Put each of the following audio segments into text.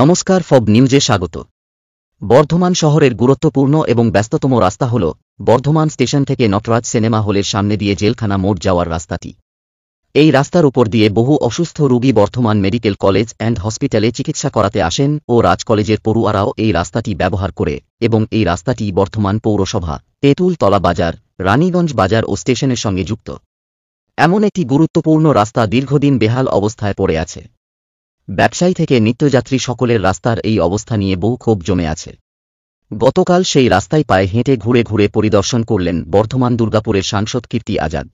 নমস্কার, ফব নিউজে স্বাগত। বর্ধমান শহরের গুরুত্বপূর্ণ এবং ব্যস্ততম রাস্তা হল বর্ধমান স্টেশন থেকে নটরাজ সিনেমা হলের সামনে দিয়ে জেলখানা মোড় যাওয়ার রাস্তাটি। এই রাস্তার উপর দিয়ে বহু অসুস্থ রোগী বর্ধমান মেডিকেল কলেজ অ্যান্ড হসপিটালে চিকিৎসা করাতে আসেন ও রাজ কলেজের পড়ুয়ারাও এই রাস্তাটি ব্যবহার করে এবং এই রাস্তাটি বর্ধমান পৌরসভা, তেঁতুলতলা বাজার, রানীগঞ্জ বাজার ও স্টেশনের সঙ্গে যুক্ত। এমন একটি গুরুত্বপূর্ণ রাস্তা দীর্ঘদিন বেহাল অবস্থায় পড়ে আছে। ব্যবসায়ী থেকে নিত্যযাত্রী সকলের রাস্তার এই অবস্থা নিয়ে বহু ক্ষোভ জমে আছে। গতকাল সেই রাস্তায় পায়ে হেঁটে ঘুরে ঘুরে পরিদর্শন করলেন বর্ধমান দুর্গাপুরের সাংসদ কীর্তি আজাদ।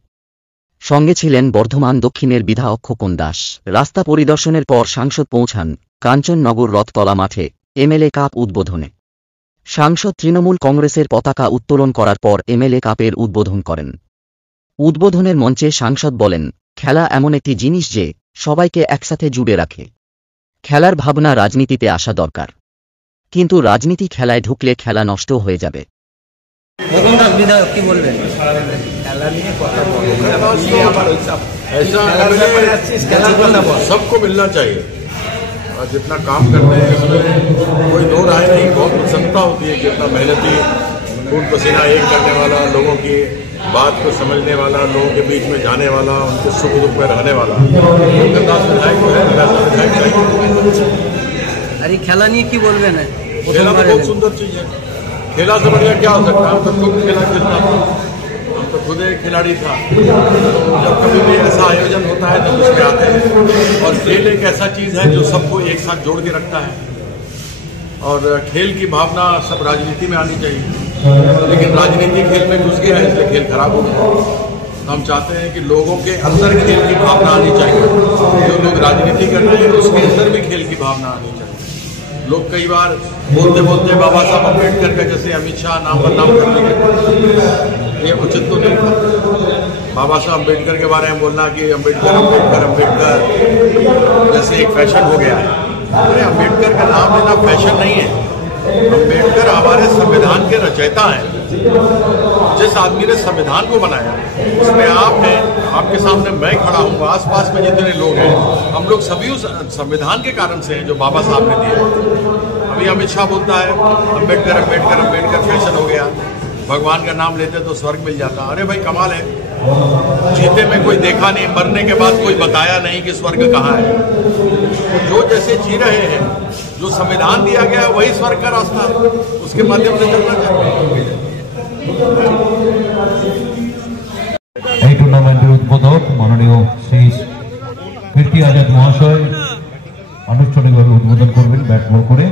সঙ্গে ছিলেন বর্ধমান দক্ষিণের বিধায়ক খোকন দাস। রাস্তা পরিদর্শনের পর সাংসদ পৌঁছান কাঞ্চননগর রথতলা মাঠে এমএলএ কাপ উদ্বোধনে। সাংসদ তৃণমূল কংগ্রেসের পতাকা উত্তোলন করার পর এমএলএ কাপের উদ্বোধন করেন। উদ্বোধনের মঞ্চে সাংসদ বলেন, খেলা এমন একটি জিনিস যে সবাইকে একসাথে জুড়ে রাখে। খেলার ভাবনা রাজনীতিতে আসা দরকার, কিন্তু রাজনীতি খেলায় ঢুকলে খেলা নষ্ট হয়ে যাবে। सबको मिलना चाहिए और जितना काम करते हैं इसमें कोई दो राय नहीं। बहुत प्रसन्नता होती है कि इतना मेहनती, खून पसीना एक करने वाला, लोगों की बात को समझने वाला, लोगों के बीच में जाने वाला, उनके सुख दुख में रहने वाला विधायक जो है वैसा विधायक चाहिए। अरे खेला नहीं की बोल रहे हैं? खेला तो बहुत सुंदर चीज है। खेला से बढ़िया क्या हो सकता है? हम तो खेला खेलता था, हम तो खुद एक खिलाड़ी था। जब कभी भी ऐसा आयोजन होता है तो उसमें आते हैं। और खेल एक ऐसा चीज है जो सबको एक साथ जोड़ के रखता है। और खेल की भावना सब राजनीति में आनी चाहिए, लेकिन राजनीति खेल में घुस गया है इसलिए खेल खराब हो गया। हम चाहते हैं कि लोगों के अंदर खेल की भावना आनी चाहिए। जो लोग राजनीति कर रहे हैं उसके अंदर भी खेल की भावना आनी चाहिए। लोग कई बार बोलते बोलते बाबा साहब अम्बेडकर का जैसे अमित शाह नाम बदनाम कर लिए, ये उचित तो नहीं था। बाबा साहब अम्बेडकर के बारे में बोलना कि अम्बेडकर अम्बेडकर अम्बेडकर जैसे एक फैशन हो गया है। अरे अम्बेडकर का नाम लेना फैशन नहीं है। अम्बेडकर हमारे संविधान के रचयिता हैं। जिस आदमी ने संविधान को बनाया उसमें आप हैं, आपके सामने मैं खड़ा हूँ, आसपास में जितने लोग हैं, हम लोग सभी उस संविधान के कारण से हैं जो बाबा साहब ने दिए। अभी अमित शाह बोलता है अम्बेडकर अम्बेडकर अम्बेडकर फैशन हो गया, भगवान का नाम लेते तो स्वर्ग मिल जाता। अरे भाई कमाल है, जीते में कोई देखा नहीं, मरने के बाद कोई बताया नहीं कि स्वर्ग कहाँ है। तो जो जैसे जी रहे हैं, जो संविधान दिया गया है वही स्वर्ग का रास्ता है, उसके माध्यम से चलना चाहिए। এই টুর্নামেন্টের উদ্বোধক মাননীয় শ্রী কীর্তি আজাদ মহাশয় আনুষ্ঠানিকভাবে উদ্বোধন করবেন ব্যাট বল করে।